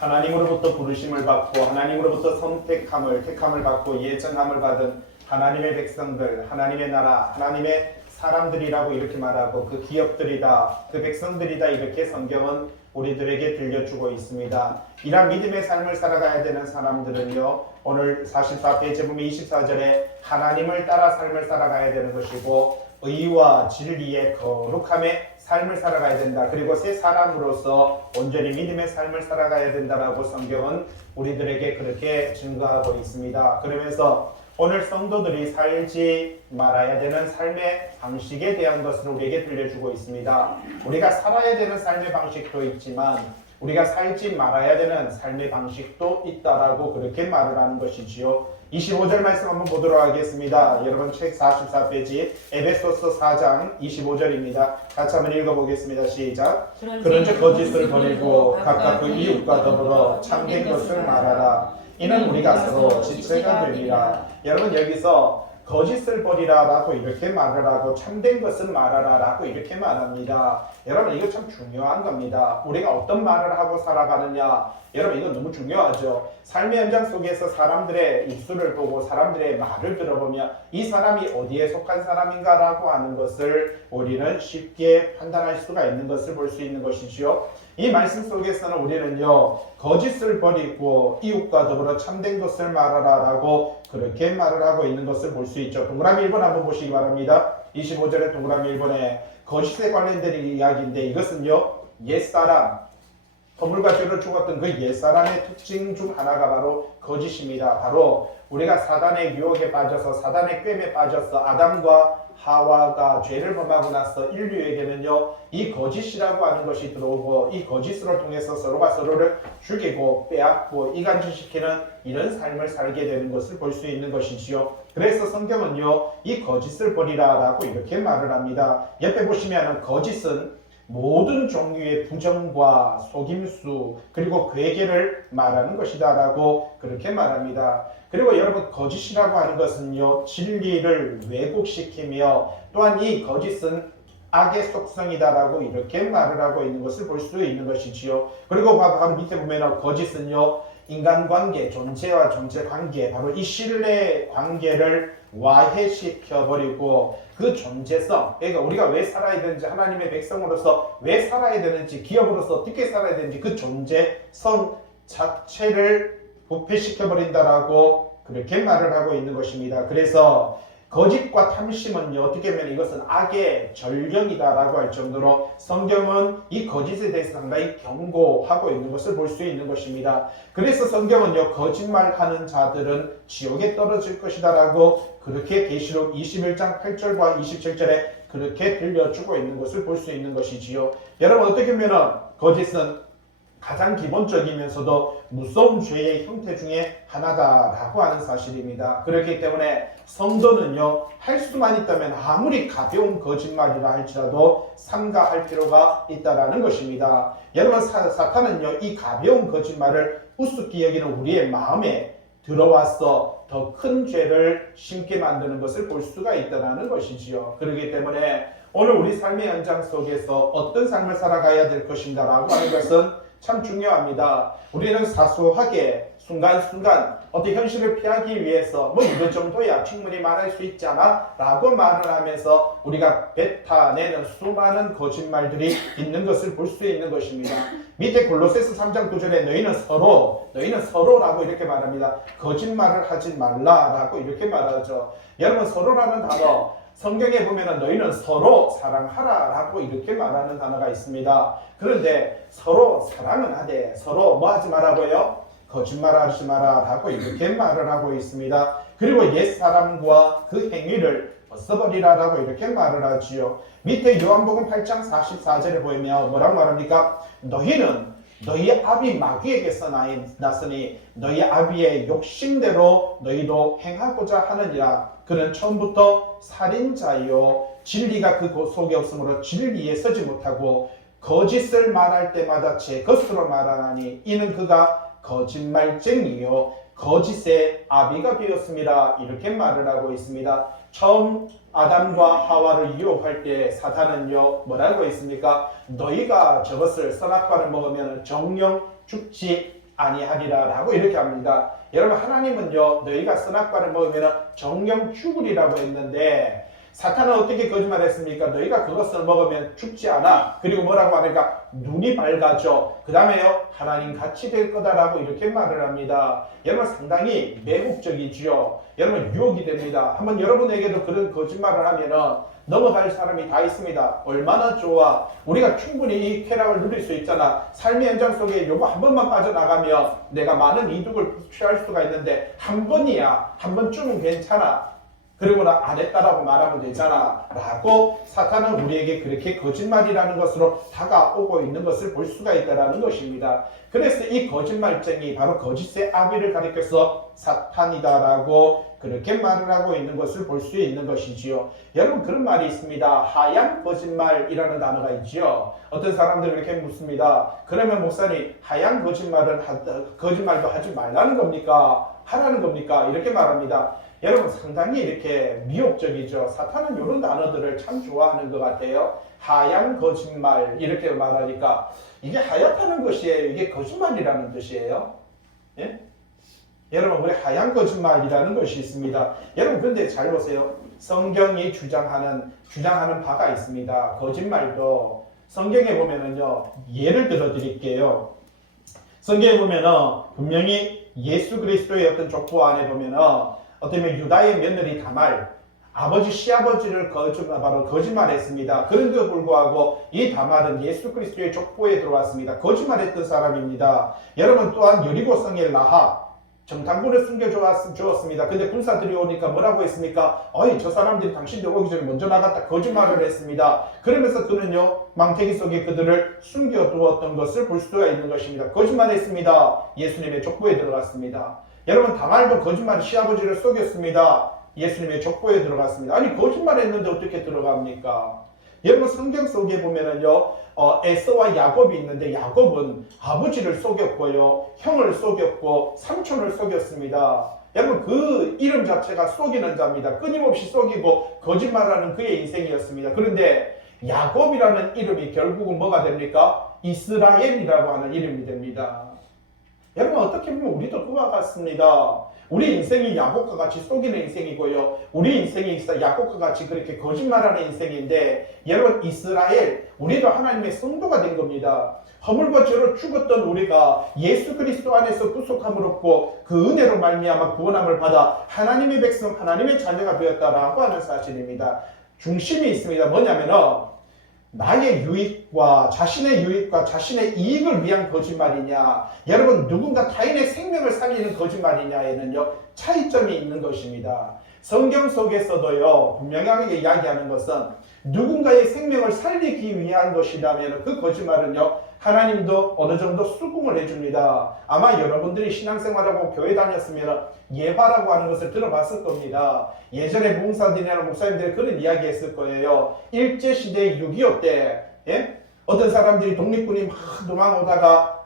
하나님으로부터 부르심을 받고 하나님으로부터 택함을 받고 예정함을 받은 하나님의 백성들, 하나님의 나라, 하나님의 사람들이라고 이렇게 말하고 그 기업들이다, 그 백성들이다 이렇게 성경은 우리들에게 들려주고 있습니다. 이런 믿음의 삶을 살아가야 되는 사람들은요, 오늘 44페이지 보면 24절에 하나님을 따라 삶을 살아가야 되는 것이고 의와 진리의 거룩함의 삶을 살아가야 된다. 그리고 새 사람으로서 온전히 믿음의 삶을 살아가야 된다라고 성경은 우리들에게 그렇게 증거하고 있습니다. 그러면서 오늘 성도들이 살지 말아야 되는 삶의 방식에 대한 것을 우리에게 들려주고 있습니다. 우리가 살아야 되는 삶의 방식도 있지만 우리가 살지 말아야 되는 삶의 방식도 있다라고 그렇게 말을 하는 것이지요. 25절 말씀 한번 보도록 하겠습니다. 여러분 책 44페이지 에베소서 4장 25절입니다. 같이 한번 읽어보겠습니다. 시작. 그런즉 거짓을 버리고 각각 그 이웃과 더불어 참된 것을 말하라. 이는 우리가 서로 지체가 되리라. 여러분 여기서 거짓을 버리라 라고 이렇게 말을 하고 참된 것은 말하라 라고 이렇게 말합니다. 여러분 이거 참 중요한 겁니다. 우리가 어떤 말을 하고 살아가느냐, 여러분 이건 너무 중요하죠. 삶의 현장 속에서 사람들의 입술을 보고 사람들의 말을 들어보면 이 사람이 어디에 속한 사람인가 라고 하는 것을 우리는 쉽게 판단할 수가 있는 것을 볼 수 있는 것이죠. 이 말씀 속에서는 우리는요, 거짓을 버리고 이웃과 더불어 참된 것을 말하라 라고 그렇게 말을 하고 있는 것을 볼 수 있죠. 동그라미 1번 한번 보시기 바랍니다. 25절의 동그라미 1번에 거짓에 관련된 이야기인데 이것은요, 옛사람, 허물과 죄로 죽었던 그 옛사람의 특징 중 하나가 바로 거짓입니다. 바로 우리가 사단의 유혹에 빠져서 사단의 꿰매 빠져서 아담과 하와가 죄를 범하고 나서 인류에게는요, 이 거짓이라고 하는 것이 들어오고 이 거짓으로 통해서 서로가 서로를 죽이고 빼앗고 이간질시키는 이런 삶을 살게 되는 것을 볼 수 있는 것이지요. 그래서 성경은요, 이 거짓을 버리라 라고 이렇게 말을 합니다. 옆에 보시면 거짓은 모든 종류의 부정과 속임수 그리고 괴계를 말하는 것이다 라고 그렇게 말합니다. 그리고 여러분 거짓이라고 하는 것은요, 진리를 왜곡시키며 또한 이 거짓은 악의 속성이다 라고 이렇게 말을 하고 있는 것을 볼 수 있는 것이지요. 그리고 바로 밑에 보면 거짓은요, 인간관계, 존재와 존재관계, 바로 이 신뢰 관계를 와해시켜버리고 그 존재성, 그러니까 우리가 왜 살아야 되는지, 하나님의 백성으로서 왜 살아야 되는지, 기업으로서 어떻게 살아야 되는지 그 존재성 자체를 부패시켜버린다라고 그렇게 말을 하고 있는 것입니다. 그래서 거짓과 탐심은요, 어떻게 보면 이것은 악의 전령이다라고 할 정도로 성경은 이 거짓에 대해서 상당히 경고하고 있는 것을 볼 수 있는 것입니다. 그래서 성경은요, 거짓말하는 자들은 지옥에 떨어질 것이다라고 그렇게 계시록 21장 8절과 27절에 그렇게 들려주고 있는 것을 볼 수 있는 것이지요. 여러분 어떻게 보면 거짓은 가장 기본적이면서도 무서운 죄의 형태 중에 하나다라고 하는 사실입니다. 그렇기 때문에 성도는요, 할 수만 있다면 아무리 가벼운 거짓말이라 할지라도 삼가할 필요가 있다라는 것입니다. 여러분 사탄은요, 이 가벼운 거짓말을 우습게 여기는 우리의 마음에 들어와서 더 큰 죄를 심게 만드는 것을 볼 수가 있다는 것이지요. 그렇기 때문에 오늘 우리 삶의 현장 속에서 어떤 삶을 살아가야 될 것인가 라고 하는 것은 참 중요합니다. 우리는 사소하게 순간순간 어떤 현실을 피하기 위해서 뭐 이런 정도야 충분히 말할 수 있잖아 라고 말을 하면서 우리가 뱉어내는 수많은 거짓말들이 있는 것을 볼 수 있는 것입니다. 밑에 골로새서 3장 9절에 너희는 서로라고 이렇게 말합니다. 거짓말을 하지 말라라고 이렇게 말하죠. 여러분 서로라는 단어 성경에 보면 너희는 서로 사랑하라 라고 이렇게 말하는 단어가 있습니다. 그런데 서로 사랑은 하되 서로 뭐 하지 말라고요? 거짓말하지 마라 라고 이렇게 말을 하고 있습니다. 그리고 옛사람과 그 행위를 벗어버리라 라고 이렇게 말을 하지요. 밑에 요한복음 8장 44절에 보면 뭐라고 말합니까? 너희는 너희 아비 마귀에게서 났으니 너희 아비의 욕심대로 너희도 행하고자 하느니라. 그는 처음부터 살인자요 진리가 그 속에 없으므로 진리에 서지 못하고 거짓을 말할 때마다 제 것으로 말하나니 이는 그가 거짓말쟁이요 거짓의 아비가 되었습니다. 이렇게 말을 하고 있습니다. 처음 아담과 하와를 유혹할 때 사탄은요 뭐라고 했습니까? 너희가 저것을 선악과를 먹으면 정령 죽지 아니하리라 라고 이렇게 합니다. 여러분, 하나님은요 너희가 선악과를 먹으면 정령 죽으리라고 했는데 사탄은 어떻게 거짓말했습니까? 너희가 그것을 먹으면 죽지 않아. 그리고 뭐라고 하니까 눈이 밝아져. 그 다음에요 하나님 같이 될 거다라고 이렇게 말을 합니다. 여러분, 상당히 매혹적이지요. 여러분, 유혹이 됩니다. 한번 여러분에게도 그런 거짓말을 하면은 넘어갈 사람이 다 있습니다. 얼마나 좋아. 우리가 충분히 이 쾌락을 누릴 수 있잖아. 삶의 현장 속에 요거 한 번만 빠져나가면 내가 많은 이득을 취할 수가 있는데 한 번이야. 한 번쯤은 괜찮아. 그리고 나 안 했다라고 말하면 되잖아 라고 사탄은 우리에게 그렇게 거짓말이라는 것으로 다가오고 있는 것을 볼 수가 있다는 것입니다. 그래서 이 거짓말쟁이 바로 거짓의 아비를 가리켜서 사탄이다라고 그렇게 말을 하고 있는 것을 볼 수 있는 것이지요. 여러분, 그런 말이 있습니다. 하얀 거짓말이라는 단어가 있지요. 어떤 사람들이 이렇게 묻습니다. 그러면 목사님, 하얀 거짓말도 하지 말라는 겁니까? 하라는 겁니까? 이렇게 말합니다. 여러분, 상당히 이렇게 미혹적이죠. 사탄은 이런 단어들을 참 좋아하는 것 같아요. 하얀 거짓말 이렇게 말하니까 이게 하얗다는 것이에요? 이게 거짓말이라는 뜻이에요? 예? 여러분, 우리 하얀 거짓말이라는 것이 있습니다. 여러분, 근데 잘 보세요. 성경이 주장하는 바가 있습니다. 거짓말도 성경에 보면은요, 예를 들어 드릴게요. 성경에 보면은 분명히 예수 그리스도의 어떤 족보 안에 보면은 어쩌면 유다의 며느리 다말, 아버지 시아버지를 바로 거짓말했습니다. 그런데도 불구하고 이 다말은 예수 그리스도의 족보에 들어왔습니다. 거짓말했던 사람입니다. 여러분, 또한 여리고성의 라합, 정탐꾼을 숨겨주었습니다. 근데 군사들이 오니까 뭐라고 했습니까? 어이, 저 사람들이 당신들 오기 전에 먼저 나갔다 거짓말을 했습니다. 그러면서 그는요 망태기 속에 그들을 숨겨두었던 것을 볼 수가 있는 것입니다. 거짓말했습니다. 예수님의 족보에 들어갔습니다. 여러분, 다말도 거짓말, 시아버지를 속였습니다. 예수님의 족보에 들어갔습니다. 아니, 거짓말했는데 어떻게 들어갑니까? 여러분, 성경 속에 보면은요 에서와 야곱이 있는데 야곱은 아버지를 속였고요, 형을 속였고 삼촌을 속였습니다. 여러분, 그 이름 자체가 속이는 자입니다. 끊임없이 속이고 거짓말하는 그의 인생이었습니다. 그런데 야곱이라는 이름이 결국은 뭐가 됩니까? 이스라엘이라고 하는 이름이 됩니다. 여러분, 어떻게 보면 우리도 그와 같습니다. 우리 인생이 야곱과 같이 속이는 인생이고요, 우리 인생이 야곱과 같이 그렇게 거짓말하는 인생인데, 여러분, 이스라엘, 우리도 하나님의 성도가 된 겁니다. 허물과 죄로 죽었던 우리가 예수 그리스도 안에서 구속함을 얻고 그 은혜로 말미암아 구원함을 받아 하나님의 백성, 하나님의 자녀가 되었다라고 하는 사실입니다. 중심이 있습니다. 뭐냐면은 나의 유익과 자신의 이익을 위한 거짓말이냐, 여러분, 누군가 타인의 생명을 살리는 거짓말이냐에는요 차이점이 있는 것입니다. 성경 속에서도요 분명하게 이야기하는 것은 누군가의 생명을 살리기 위한 것이라면 그 거짓말은요 하나님도 어느 정도 수긍을 해줍니다. 아마 여러분들이 신앙생활하고 교회 다녔으면 예화라고 하는 것을 들어봤을 겁니다. 예전에 봉사들이나 목사님들이 그런 이야기 했을 거예요. 일제시대 6.25 때 어떤 사람들이 독립군이 막 도망오다가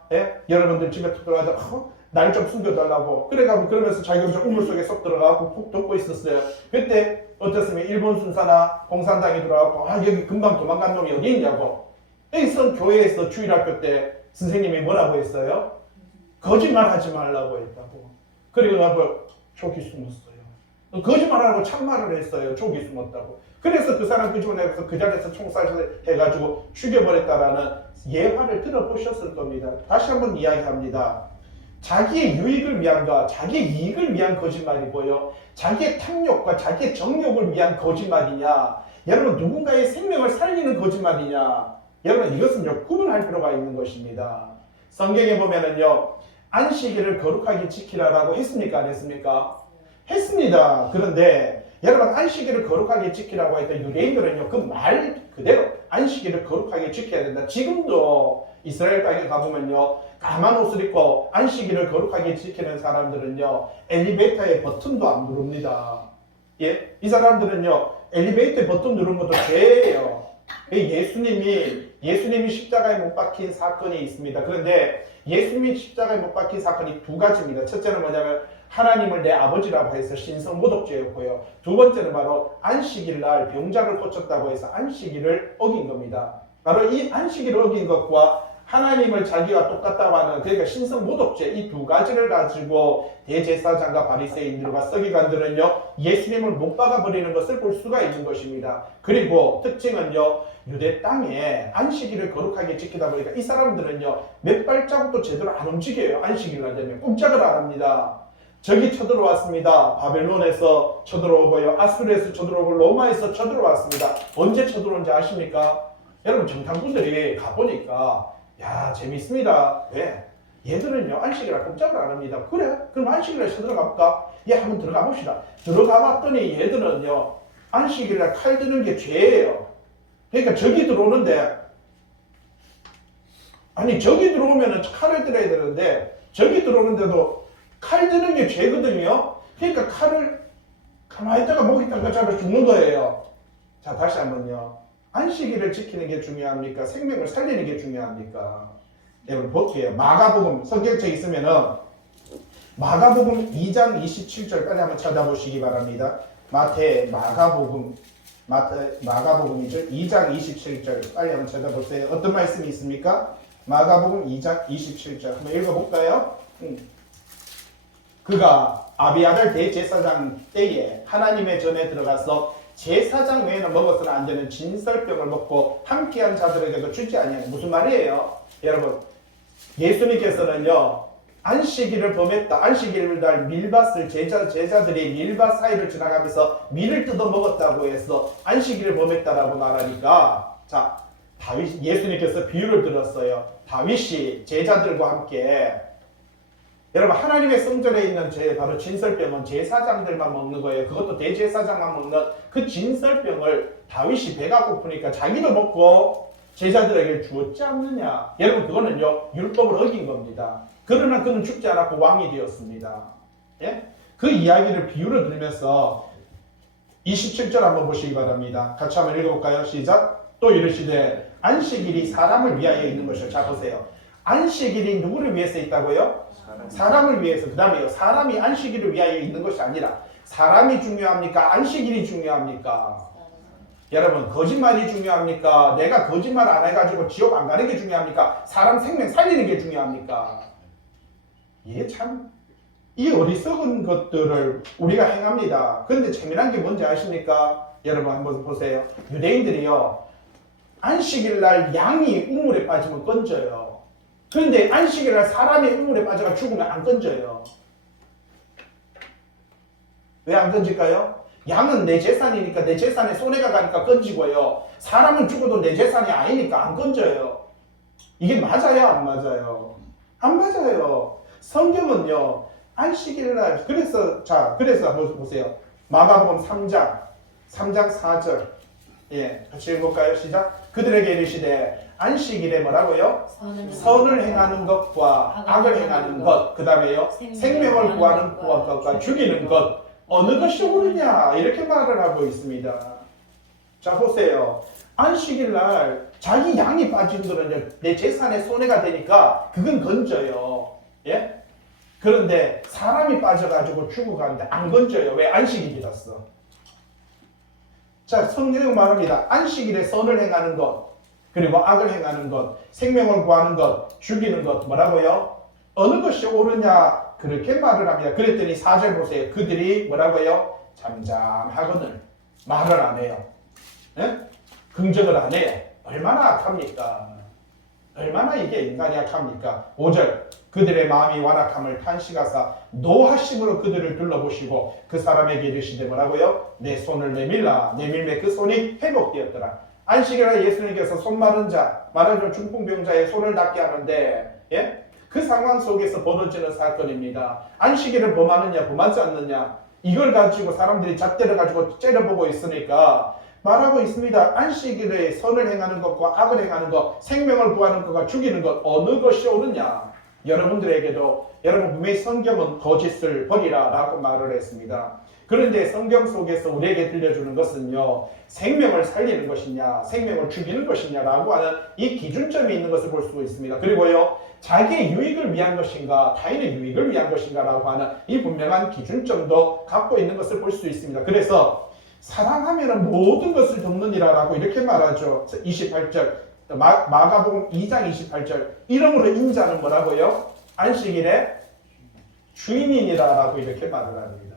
여러분들 집에 들어가서 날 좀 숨겨달라고 그러면서 자기가 좀 우물 속에 쏙 들어가고 푹 덮고 있었어요. 그때 어떻습니까? 일본 순사나 공산당이 들어가고 여기 금방 도망간 놈이 어디 있냐고. 여기서 교회에서 주일학교 때 선생님이 뭐라고 했어요? 거짓말하지 말라고 했다고. 그래가지고 족이 숨었어요. 거짓말하라고 참말을 했어요. 족이 숨었다고. 그래서 그 사람 끄집어내서 그 자리에서 총살을 해가지고 죽여버렸다라는 예화를 들어보셨을 겁니다. 다시 한번 이야기합니다. 자기의 유익을 위한가, 자기의 이익을 위한 거짓말이고요, 자기의 탐욕과 자기의 정욕을 위한 거짓말이냐, 여러분, 누군가의 생명을 살리는 거짓말이냐, 여러분, 이것은요 구분할 필요가 있는 것입니다. 성경에 보면은요 안식일을 거룩하게 지키라라고 했습니까? 안 했습니까? 했습니다. 그런데 여러분, 안식일을 거룩하게 지키라고 했던 유대인들은요 그 말 그대로 안식일을 거룩하게 지켜야 된다. 지금도 이스라엘 땅에 가보면요 까만 옷을 입고 안식일을 거룩하게 지키는 사람들은요 엘리베이터의 버튼도 안 누릅니다. 이 사람들은요 엘리베이터의 버튼 누르는 것도 죄예요. 예수님이 십자가에 못 박힌 사건이 있습니다. 그런데 예수님이 십자가에 못 박힌 사건이 두 가지입니다. 첫째는 뭐냐면 하나님을 내 아버지라고 해서 신성모독죄였고요. 두 번째는 바로 안식일 날 병자를 고쳤다고 해서 안식일을 어긴 겁니다. 바로 이 안식일을 어긴 것과 하나님을 자기와 똑같다고 하는 그러니까 신성모독죄 이 두 가지를 가지고 대제사장과 바리새인들과 서기관들은요 예수님을 못 박아버리는 것을 볼 수가 있는 것입니다. 그리고 특징은요 유대 땅에 안식일을 거룩하게 지키다 보니까 이 사람들은요 몇 발자국도 제대로 안 움직여요. 안식일날 되면 꼼짝을 안 합니다. 적이 쳐들어왔습니다. 바벨론에서 쳐들어오고요. 아수르에서 쳐들어오고 로마에서 쳐들어왔습니다. 언제 쳐들어온지 아십니까? 여러분 정탐꾼들이 가보니까 야 재밌습니다. 왜? 얘들은요 안식일날 꼼짝을 안 합니다. 그래? 그럼 안식일날 쳐들어가 볼까? 예 한번 들어가 봅시다. 들어가 봤더니 얘들은요 안식일날 칼 드는 게 죄예요. 그러니까 적이 들어오는데 아니 적이 들어오면 칼을 들어야 되는데 적이 들어오는데도 칼 드는 게 죄거든요. 그러니까 칼을 가만히 있다가 목이 딱 잡아 죽는 거예요. 자 다시 한번요. 안식일을 지키는 게 중요합니까? 생명을 살리는 게 중요합니까? 여러분 볼게요. 마가복음 성경책 있으면은 마가복음 2장 27절 빨리 한번 찾아보시기 바랍니다. 마가복음이죠. 2장 27절 빨리 한번 찾아보세요. 어떤 말씀이 있습니까? 마가복음 2장 27절 한번 읽어볼까요? 그가 아비아달 대제사장 때에 하나님의 전에 들어가서 제사장 외에는 먹어서는 안 되는 진설병을 먹고 함께한 자들에게도 주지 아니하는 무슨 말이에요? 여러분 예수님께서는요 안식일을 범했다. 안식일 날 밀밭을 제자들이 밀밭 사이를 지나가면서 밀을 뜯어 먹었다고 해서 안식일을 범했다라고 말하니까 자 예수님께서 비유를 들었어요. 다윗이 제자들과 함께 여러분 하나님의 성전에 있는 바로 진설병은 제사장들만 먹는 거예요. 그것도 대제사장만 먹는 그 진설병을 다윗이 배가 고프니까 자기도 먹고 제자들에게 주었지 않느냐. 여러분 그거는요 율법을 어긴 겁니다. 그러나 그는 죽지 않았고 왕이 되었습니다. 예? 그 이야기를 비유를 들면서 27절 한번 보시기 바랍니다. 같이 한번 읽어볼까요? 시작. 또 이르시되 안식일이 사람을 위하여 있는 것이요. 자 보세요. 안식일이 누구를 위해서 있다고요? 사람을 위해서. 그 다음에요. 사람이 안식일을 위하여 있는 것이 아니라 사람이 중요합니까? 안식일이 중요합니까? 여러분 거짓말이 중요합니까? 내가 거짓말 안 해가지고 지옥 안 가는 게 중요합니까? 사람 생명 살리는 게 중요합니까? 이게 참 이 어리석은 것들을 우리가 행합니다. 그런데 재미난 게 뭔지 아십니까? 여러분 한번 보세요. 유대인들이요 안식일 날 양이 우물에 빠지면 건져요. 그런데 안식일 날 사람이 우물에 빠져가 죽으면 안 건져요. 왜 안 건질까요? 양은 내 재산이니까 내 재산에 손해가 가니까 건지고요. 사람은 죽어도 내 재산이 아니니까 안 건져요. 이게 맞아요? 안 맞아요? 안 맞아요. 성경은요. 안식일 날 그래서 보세요. 마가복음 3장 4절 예, 같이 읽어볼까요? 시작. 그들에게 이르시되 안식일에 뭐라고요? 선을 행하는 것과 악을 행하는 것, 그 다음에요 생명을 구하는 것과 죽이는 것 어느 것이 옳으냐 이렇게 말을 하고 있습니다. 자 보세요. 안식일 날 자기 양이 빠진 거는요 내 재산에 손해가 되니까 그건 건져요. 예? 그런데 사람이 빠져가지고 죽어가는데 안 건져요. 왜? 안식일이라서. 자 성경은 말합니다. 안식일에 선을 행하는 것 그리고 악을 행하는 것 생명을 구하는 것 죽이는 것 뭐라고요? 어느 것이 옳으냐 그렇게 말을 합니다. 그랬더니 4절 보세요. 그들이 뭐라고요? 잠잠하거늘 말을 안 해요. 네? 긍정을 안 해요. 얼마나 악합니까? 얼마나 이게 인간이 악합니까? 5절 그들의 마음이 완악함을 탄식하사 노하심으로 그들을 둘러보시고 그 사람에게 이르시되 뭐라고요? 내 손을 내밀라 내밀매 그 손이 회복되었더라. 안식일날 예수님께서 손 마른 자 말하자면 중풍병자의 손을 낫게 하는데 예? 그 상황 속에서 벌어지는 사건입니다. 안식일을 범하느냐 범하지 않느냐 이걸 가지고 사람들이 잣대를 가지고 째려보고 있으니까 말하고 있습니다. 안식일에 선을 행하는 것과 악을 행하는 것 생명을 구하는 것과 죽이는 것 어느 것이 옳으냐. 여러분들에게도 여러분 분명히 성경은 거짓을 버리라 라고 말을 했습니다. 그런데 성경 속에서 우리에게 들려주는 것은요 생명을 살리는 것이냐 생명을 죽이는 것이냐 라고 하는 이 기준점이 있는 것을 볼 수 있습니다. 그리고요 자기의 유익을 위한 것인가 타인의 유익을 위한 것인가 라고 하는 이 분명한 기준점도 갖고 있는 것을 볼 수 있습니다. 그래서 사랑하면 모든 것을 돕느니라 라고 이렇게 말하죠. 28절 마가복음 2장 28절 이름으로 인자는 뭐라고요? 안식일의 주인이라고 이렇게 말을 합니다.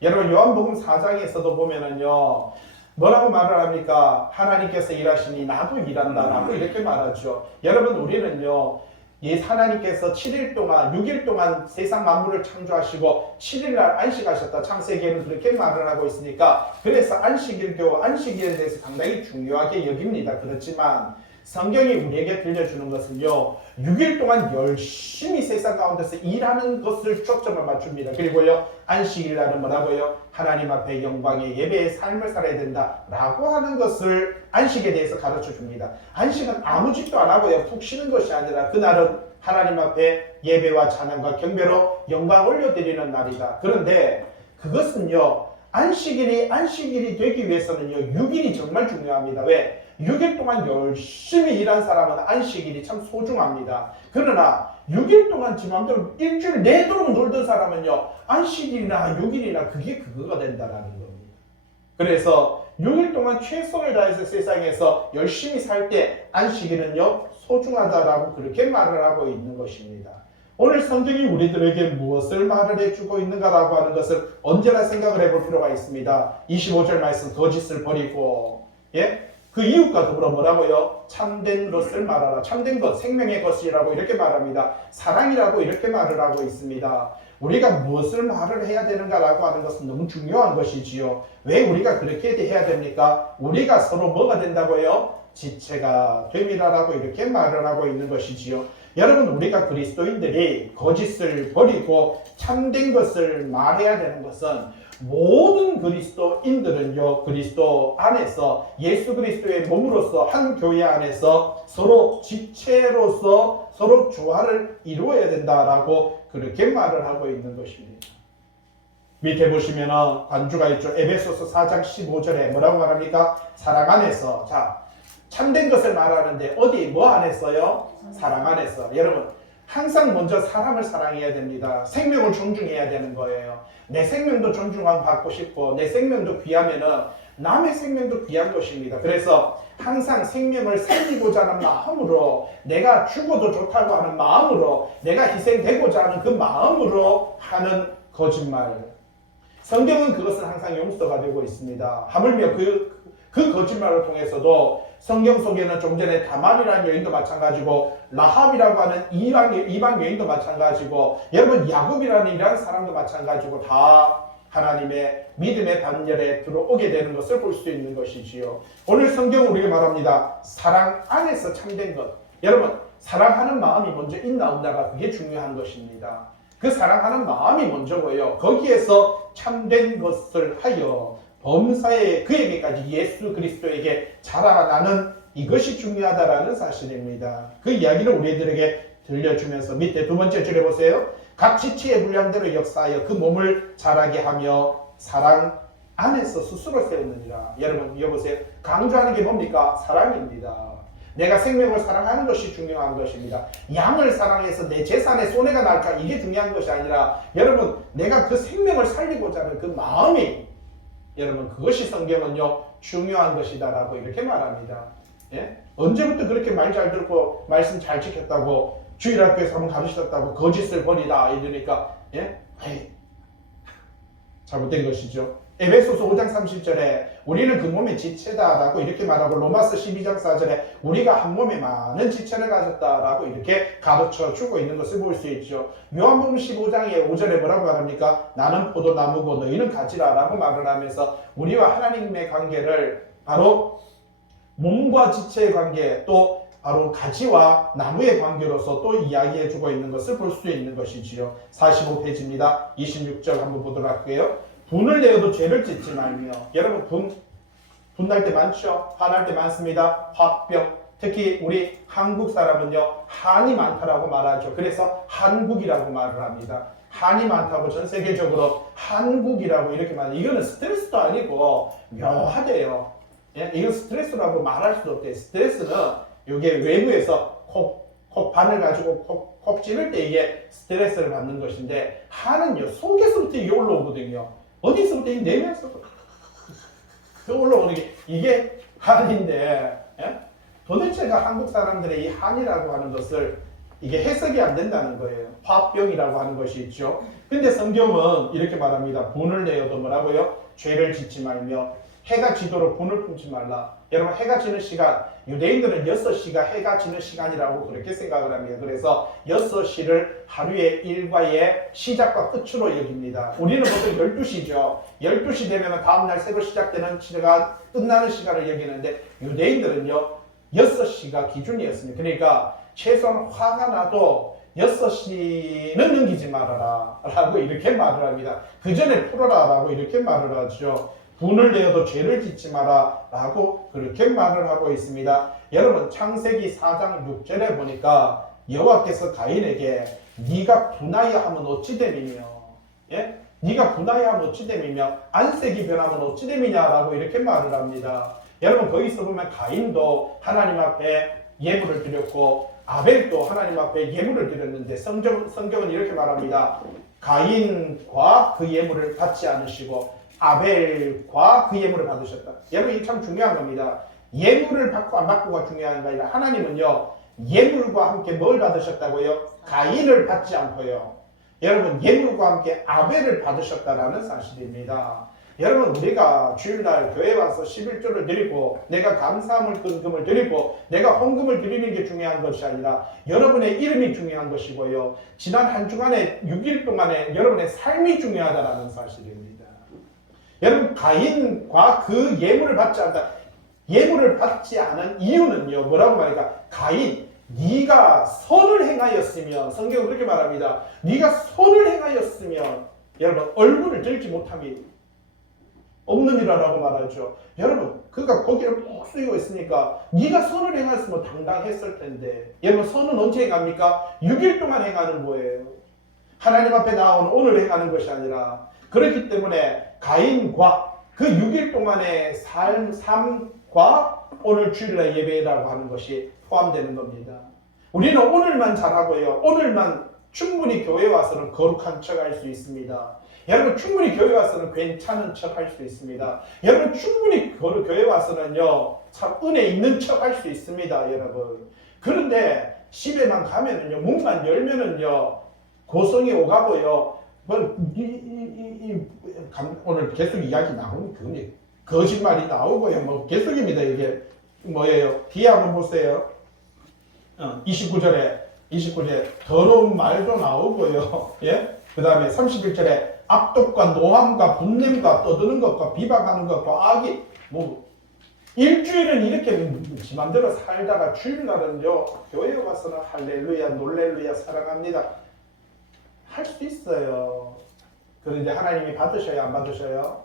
여러분 요한복음 4장에서도 보면은요 뭐라고 말을 합니까? 하나님께서 일하시니 나도 일한다라고 이렇게 말하죠. 여러분 우리는요 이 하나님께서 7일 동안 6일 동안 세상 만물을 창조하시고 7일 날 안식하셨다. 창세기에는 그렇게 말을 하고 있으니까 그래서 안식일교 안식일에 대해서 상당히 중요하게 여깁니다. 그렇지만 성경이 우리에게 들려주는 것은요 6일 동안 열심히 세상 가운데서 일하는 것을 초점을 맞춥니다. 그리고요 안식일 날은 뭐라고요? 하나님 앞에 영광의 예배의 삶을 살아야 된다라고 하는 것을 안식에 대해서 가르쳐 줍니다. 안식은 아무 짓도 안 하고요 푹 쉬는 것이 아니라 그날은 하나님 앞에 예배와 찬양과 경배로 영광 올려드리는 날이다. 그런데 그것은요 안식일이 되기 위해서는요 6일이 정말 중요합니다. 왜? 6일 동안 열심히 일한 사람은 안식일이 참 소중합니다. 그러나 6일 동안 지맘대로 일주일 내도록 놀던 사람은요 안식일이나 6일이나 그게 그거가 된다라는 겁니다. 그래서 6일 동안 최선을 다해서 세상에서 열심히 살 때 안식일은요 소중하다라고 그렇게 말을 하고 있는 것입니다. 오늘 성경이 우리들에게 무엇을 말을 해주고 있는가라고 하는 것을 언제나 생각을 해볼 필요가 있습니다. 25절 말씀 거짓을 버리고 그 이웃과 더불어 뭐라고요? 참된 것을 말하라. 참된 것, 생명의 것이라고 이렇게 말합니다. 사랑이라고 이렇게 말을 하고 있습니다. 우리가 무엇을 말을 해야 되는가라고 하는 것은 너무 중요한 것이지요. 왜 우리가 그렇게 해야 됩니까? 우리가 서로 뭐가 된다고요? 지체가 됨이라고 이렇게 말을 하고 있는 것이지요. 여러분 우리가 그리스도인들이 거짓을 버리고 참된 것을 말해야 되는 것은 모든 그리스도인들은요 그리스도 안에서 예수 그리스도의 몸으로서 한 교회 안에서 서로 지체로서 서로 조화를 이루어야 된다라고 그렇게 말을 하고 있는 것입니다. 밑에 보시면 관주가 있죠. 에베소서 4장 15절에 뭐라고 말합니까? 사랑 안에서. 자, 참된 것을 말하는데 어디 뭐 안에서요? 사랑 안에서. 여러분 항상 먼저 사람을 사랑해야 됩니다. 생명을 존중해야 되는 거예요. 내 생명도 존중받고 싶고 내 생명도 귀하면은 남의 생명도 귀한 것입니다. 그래서 항상 생명을 살리고자 하는 마음으로 내가 죽어도 좋다고 하는 마음으로 내가 희생되고자 하는 그 마음으로 하는 거짓말. 성경은 그것을 항상 용서가 되고 있습니다. 하물며 그 거짓말을 통해서도 성경 속에는 좀 전에 다말이라는 여인도 마찬가지고 라합이라고 하는 이방 여인도 마찬가지고 여러분 야곱이라는 이러한 사람도 마찬가지고 다 하나님의 믿음의 반열에 들어오게 되는 것을 볼 수 있는 것이지요. 오늘 성경은 우리가 말합니다. 사랑 안에서 참된 것. 여러분 사랑하는 마음이 먼저 있나 없나가 그게 중요한 것입니다. 그 사랑하는 마음이 먼저고요. 거기에서 참된 것을 하여 범사에 그에게까지 예수 그리스도에게 자라나는 이것이 중요하다라는 사실입니다. 그 이야기를 우리들에게 들려주면서 밑에 두 번째 줄에 보세요. 각 지체의 분량대로 역사하여 그 몸을 자라게 하며 사랑 안에서 스스로 세우느니라. 여러분 여보세요. 강조하는 게 뭡니까? 사랑입니다. 내가 생명을 사랑하는 것이 중요한 것입니다. 양을 사랑해서 내 재산에 손해가 날까 이게 중요한 것이 아니라 여러분 내가 그 생명을 살리고자 하는 그 마음이 여러분 그것이 성경은요 중요한 것이다라고 이렇게 말합니다. 예? 언제부터 그렇게 말 잘 듣고 말씀 잘 지켰다고 주일학교에서 한번 가르치셨다고 거짓을 버리다 이러니까 예? 에이, 잘못된 것이죠. 에베소서 5장 30절에 우리는 그 몸의 지체다라고 이렇게 말하고 로마서 12장 4절에 우리가 한 몸에 많은 지체를 가졌다라고 이렇게 가르쳐 주고 있는 것을 볼 수 있죠. 요한복음 15장의 5절에 뭐라고 말합니까? 나는 포도나무고 너희는 가지라라고 말을 하면서 우리와 하나님의 관계를 바로 몸과 지체의 관계 또 바로 가지와 나무의 관계로서 또 이야기해 주고 있는 것을 볼 수 있는 것이지요. 45페이지입니다. 26절 한번 보도록 할게요. 분을 내어도 죄를 짓지 말며. 여러분 분날 때 많죠? 화날 때 많습니다. 화병. 특히 우리 한국 사람은요 한이 많다라고 말하죠. 그래서 한국이라고 말을 합니다. 한이 많다고 전 세계적으로 한국이라고 이렇게 말해요. 이거는 스트레스도 아니고 묘하대요. 예? 이건 스트레스라고 말할 수도 없대요. 스트레스는 이게 외부에서 콕 바늘 가지고 콕 찌를 때 이게 스트레스를 받는 것인데 한은요 속에서부터 이게 올라오거든요. 어디서부터 이 내면에서부터 올라오는 게 이게 한인데 예? 도대체가 한국 사람들의 이 한이라고 하는 것을 이게 해석이 안 된다는 거예요. 화병이라고 하는 것이 있죠. 근데 성경은 이렇게 말합니다. 분을 내어도 뭐라고요? 죄를 짓지 말며 해가 지도록 분을 품지 말라. 여러분 해가 지는 시간, 유대인들은 6시가 해가 지는 시간이라고 그렇게 생각을 합니다. 그래서 6시를 하루의 일과의 시작과 끝으로 여깁니다. 우리는 보통 12시죠. 12시 되면 다음날 새로 시작되는 시간, 끝나는 시간을 여기는데 유대인들은요 6시가 기준이었습니다. 그러니까 최소한 화가 나도 6시는 넘기지 말아라 라고 이렇게 말을 합니다. 그 전에 풀어라 라고 이렇게 말을 하죠. 분을 내어도 죄를 짓지 마라 라고 그렇게 말을 하고 있습니다. 여러분 창세기 4장 6절에 보니까 여호와께서 가인에게 네가 분하여 하면 어찌 됨이며 예? 네가 분하여 하면 어찌 됨이며 안색이 변하면 어찌 됨이냐라고 이렇게 말을 합니다. 여러분 거기서 보면 가인도 하나님 앞에 예물을 드렸고 아벨도 하나님 앞에 예물을 드렸는데 성경은 이렇게 말합니다. 가인과 그 예물을 받지 않으시고 아벨과 그 예물을 받으셨다. 여러분 이게 참 중요한 겁니다. 예물을 받고 안 받고가 중요한 게 아니라 하나님은요 예물과 함께 뭘 받으셨다고요? 가인을 받지 않고요. 여러분 예물과 함께 아벨을 받으셨다라는 사실입니다. 여러분 우리가 주일날 교회 와서 11조를 드리고 내가 감사함을 금을 드리고 내가 헌금을 드리는 게 중요한 것이 아니라 여러분의 이름이 중요한 것이고요. 지난 한 주간에 6일 동안에 여러분의 삶이 중요하다는 사실입니다. 여러분 가인과 그 예물을 받지 않다. 예물을 받지 않은 이유는요. 뭐라고 말할까? 가인 네가 선을 행하였으면 성경은 그렇게 말합니다. 네가 선을 행하였으면 여러분 얼굴을 들지 못함이 없느니라라고 말하죠. 여러분 그가 고개를 푹 숙이고 있으니까 네가 선을 행했으면 당당했을 텐데 여러분 선은 언제 행합니까? 6일 동안 행하는 거예요. 하나님 앞에 나온 오늘 행하는 것이 아니라 그렇기 때문에 가인과 그 6일 동안의 삶과 오늘 주일날 예배라고 하는 것이 포함되는 겁니다. 우리는 오늘만 잘하고요. 오늘만 충분히 교회 와서는 거룩한 척 할 수 있습니다. 여러분 충분히 교회 와서는 괜찮은 척 할 수 있습니다. 여러분 충분히 교회 와서는요 참 은혜 있는 척 할 수 있습니다. 여러분 그런데 집에만 가면은요 문만 열면은요 고성이 오가고요 오늘 계속 이야기 나오는 그건 거짓말이 나오고요 뭐 계속입니다. 이게 뭐예요? 뒤에 한번 보세요. 29절에 더러운 말도 나오고요. 예? 그 다음에 31절에 악독과 노함과 분냄과 떠드는 것과 비방하는 것과 악이 뭐 일주일은 이렇게 지 맘대로 살다가 주일날은요 교회에 와서는 할렐루야 놀렐루야 사랑합니다 할 수 있어요. 그런데 하나님이 받으셔야 안 받으셔요?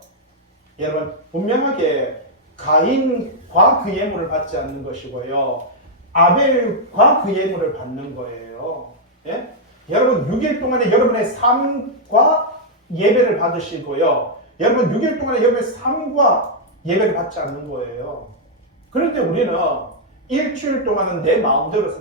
여러분 분명하게 가인과 그 예물을 받지 않는 것이고요 아벨과 그 예물을 받는 거예요. 예? 여러분 6일 동안에 여러분의 삶과 예배를 받으시고요. 여러분 6일 동안에 여러분의 삶과 예배를 받지 않는 거예요. 그런데 우리는 일주일 동안은 내 마음대로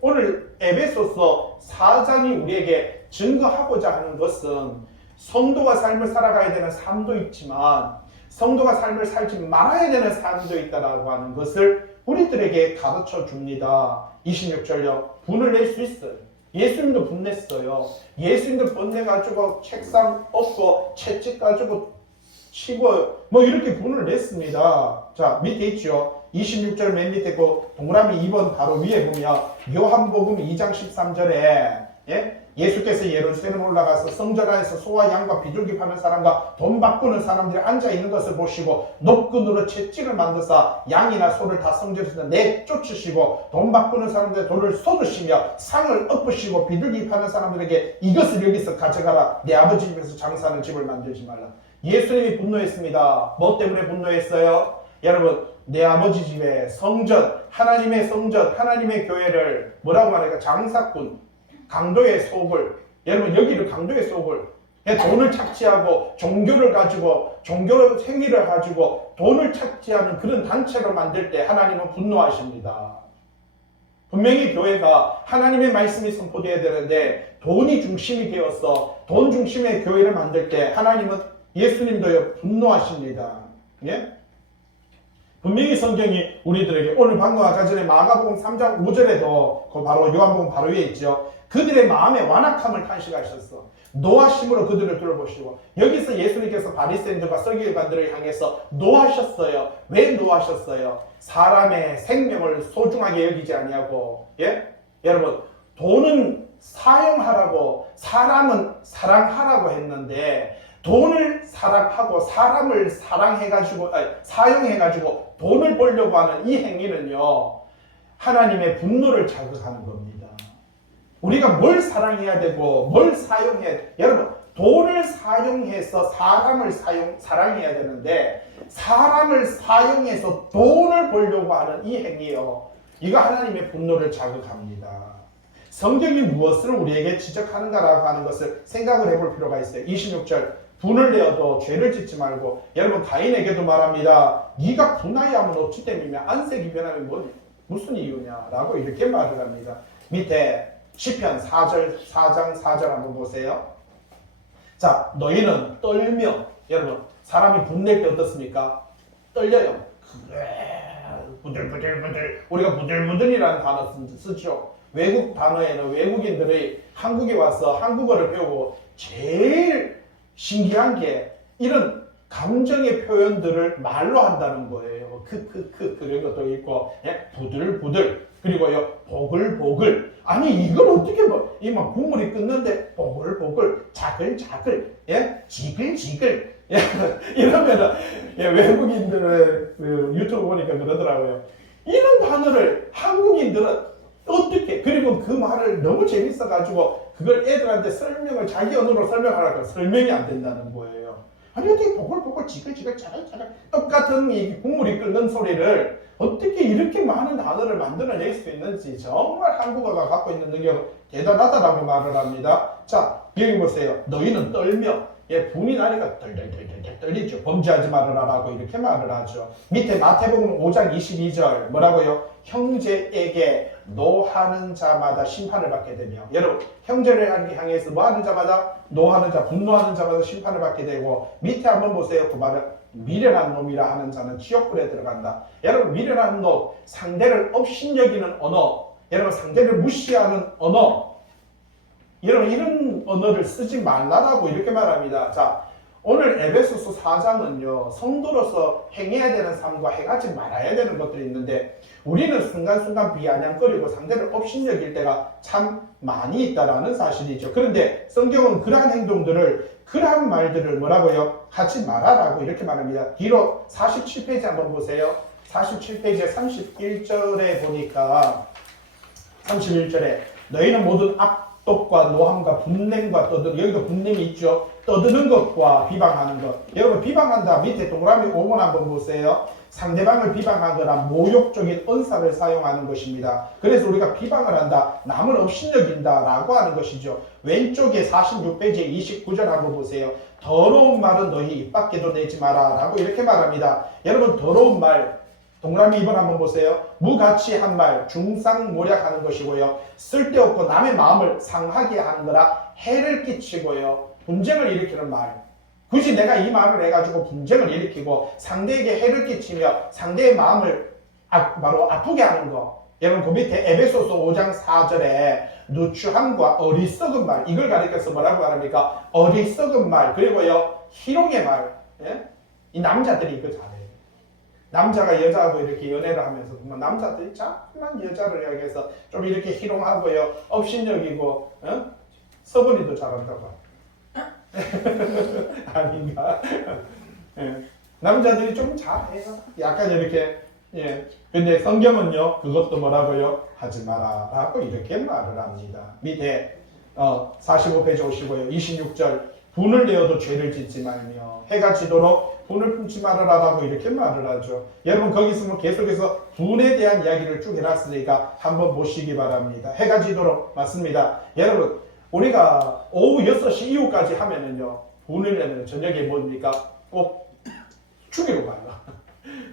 오늘 에베소서 4장이 우리에게 증거하고자 하는 것은 성도가 삶을 살아가야 되는 삶도 있지만 성도가 삶을 살지 말아야 되는 삶도 있다라고 하는 것을 우리들에게 가르쳐 줍니다. 26절요. 분을 낼 수 있어요. 예수님도 분냈어요. 예수님도 분내가지고 책상 엎고 채찍 가지고 치고 뭐 이렇게 분을 냈습니다. 자 밑에 있죠. 26절 맨 밑에 그 동그라미 2번 바로 위에 보면 요한복음 2장 13절에 예수께서 예루살렘 올라가서 성전 안에서 소와 양과 비둘기 파는 사람과 돈 바꾸는 사람들이 앉아있는 것을 보시고 노끈으로 채찍을 만드사 양이나 소를 다 성전에서 내쫓으시고 돈 바꾸는 사람들의 돈을 쏟으시며 상을 엎으시고 비둘기 파는 사람들에게 이것을 여기서 가져가라. 내 아버지 집에서 장사하는 집을 만들지 말라. 예수님이 분노했습니다. 뭐 때문에 분노했어요? 여러분 내 아버지 집에 성전, 하나님의 성전, 하나님의 교회를 뭐라고 말할까? 장사꾼, 강도의 속을, 여러분 여기를 강도의 속을 돈을 착취하고 종교를 가지고 종교 행위를 가지고 돈을 착취하는 그런 단체로 만들 때 하나님은 분노하십니다. 분명히 교회가 하나님의 말씀이 선포되어야 되는데 돈이 중심이 되어서 돈 중심의 교회를 만들 때 하나님은 예수님도요 분노하십니다. 예? 분명히 성경이 우리들에게 오늘 방금 아까 전에 마가복음 3장 5절에도 그 바로 요한복음 바로 위에 있죠. 그들의 마음의 완악함을 탄식하셨어. 노하심으로 그들을 둘러보시고 여기서 예수님께서 바리새인들과 서기관들을 향해서 노하셨어요. 왜 노하셨어요? 사람의 생명을 소중하게 여기지 아니하고 예? 여러분 돈은 사용하라고 사람은 사랑하라고 했는데 돈을 사랑하고 사람을 사용해가지고 돈을 벌려고 하는 이 행위는요 하나님의 분노를 자극하는 겁니다. 우리가 뭘 사랑해야 되고 뭘 사용해야 돼. 여러분 돈을 사용해서 사람을 사랑해야 되는데 사람을 사용해서 돈을 벌려고 하는 이 행위요 이거 하나님의 분노를 자극합니다. 성경이 무엇을 우리에게 지적하는가라고 하는 것을 생각을 해볼 필요가 있어요. 26절 분을 내어도 죄를 짓지 말고 여러분 가인에게도 말합니다. 네가 분하여 하면 어찌 됨이며 안색이 변하면 뭐냐 무슨 이유냐라고 이렇게 말을 합니다. 밑에 시편 4장 4절 한번 보세요. 자 너희는 떨며 여러분 사람이 분낼 때 어떻습니까? 떨려요. 그래 부들부들부들 우리가 부들부들이라는 단어 쓰죠. 외국 단어에는 외국인들이 한국에 와서 한국어를 배우고 제일 신기한 게 이런 감정의 표현들을 말로 한다는 거예요. 그런 것도 있고 예? 부들부들 그리고요 보글보글 아니 이걸 어떻게 뭐 이만 국물이 끓는데 보글보글 자글자글 예? 지글지글 예? 이러면은 예, 외국인들은 그 유튜브 보니까 그러더라고요. 이런 단어를 한국인들은 어떻게 그리고 그 말을 너무 재밌어가지고 그걸 애들한테 설명을 자기 언어로 설명하라고 설명이 안 된다는 거예요. 아니 어떻게 보글보글 지글지글 자글자글 똑같은 이 국물이 끓는 소리를 어떻게 이렇게 많은 단어를 만들어낼 수 있는지 정말 한국어가 갖고 있는 능력은 대단하다라고 말을 합니다. 자 여기 보세요. 너희는 떨며 예, 분이 나니까 떨떨떨떨 떨리죠. 범죄하지 말아라라고 이렇게 말을 하죠. 밑에 마태복음 5장 22절 뭐라고요? 형제에게 노하는 자마다 심판을 받게 되며 여러분 형제를 향해서 뭐하는 자마다 노하는 자 분노하는 자마다 심판을 받게 되고 밑에 한번 보세요. 그 말은 미련한 놈이라 하는 자는 지옥불에 들어간다. 여러분 미련한 놈 상대를 업신여기는 언어 여러분 상대를 무시하는 언어 여러분 이런 언어를 쓰지 말라라고 이렇게 말합니다. 자 오늘 에베소서 4장은요 성도로서 행해야 되는 삶과 행하지 말아야 되는 것들이 있는데 우리는 순간순간 비아냥거리고 상대를 업신여길 때가 참 많이 있다라는 사실이죠. 그런데 성경은 그러한 행동들을 그러한 말들을 뭐라고요? 하지 말아라고 이렇게 말합니다. 뒤로 47페이지 한번 보세요. 47페이지에 31절에 보니까 31절에 너희는 모든 악독과 노함과 분냄과 떠드는 여기도 분냄이 있죠. 떠드는 것과 비방하는 것. 여러분 비방한다 밑에 동그라미 5번 한번 보세요. 상대방을 비방하거나 모욕적인 언사를 사용하는 것입니다. 그래서 우리가 비방을 한다. 남을 업신여긴다 라고 하는 것이죠. 왼쪽에 46페이지에 29절 한번 보세요. 더러운 말은 너희 입 밖에도 내지 마라 라고 이렇게 말합니다. 여러분 더러운 말 동그라미 2번 한번 보세요. 무가치한 말 중상모략하는 것이고요. 쓸데없고 남의 마음을 상하게 하는 거라 해를 끼치고요. 분쟁을 일으키는 말. 굳이 내가 이 말을 해가지고 분쟁을 일으키고 상대에게 해를 끼치며 상대의 마음을 바로 아프게 하는 거. 여러분 그 밑에 에베소서 5장 4절에 누추함과 어리석은 말 이걸 가리켜서 뭐라고 말합니까? 어리석은 말 그리고요 희롱의 말. 예? 이 남자들이 이거 잘해요. 남자가 여자하고 이렇게 연애를 하면서 남자들이 자꾸만 여자를 이야기해서 좀 이렇게 희롱하고요 업신여기고 서버리도 잘한다고 아닌가? 예. 남자들이 좀 잘해요. 약간 이렇게 예. 근데 성경은요 그것도 뭐라고요? 하지 마라 라고 이렇게 말을 합니다. 밑에 45페이지 오시고요 26절 분을 내어도 죄를 짓지 말며 해가 지도록 분을 품지 말아라 라고 이렇게 말을 하죠. 여러분 거기서 뭐 계속해서 분에 대한 이야기를 쭉 해놨으니까 한번 보시기 바랍니다. 해가 지도록 맞습니다. 여러분 우리가 오후 6시 이후까지 하면은요 분을 내면 저녁에 뭡니까? 꼭 죽이러 가요.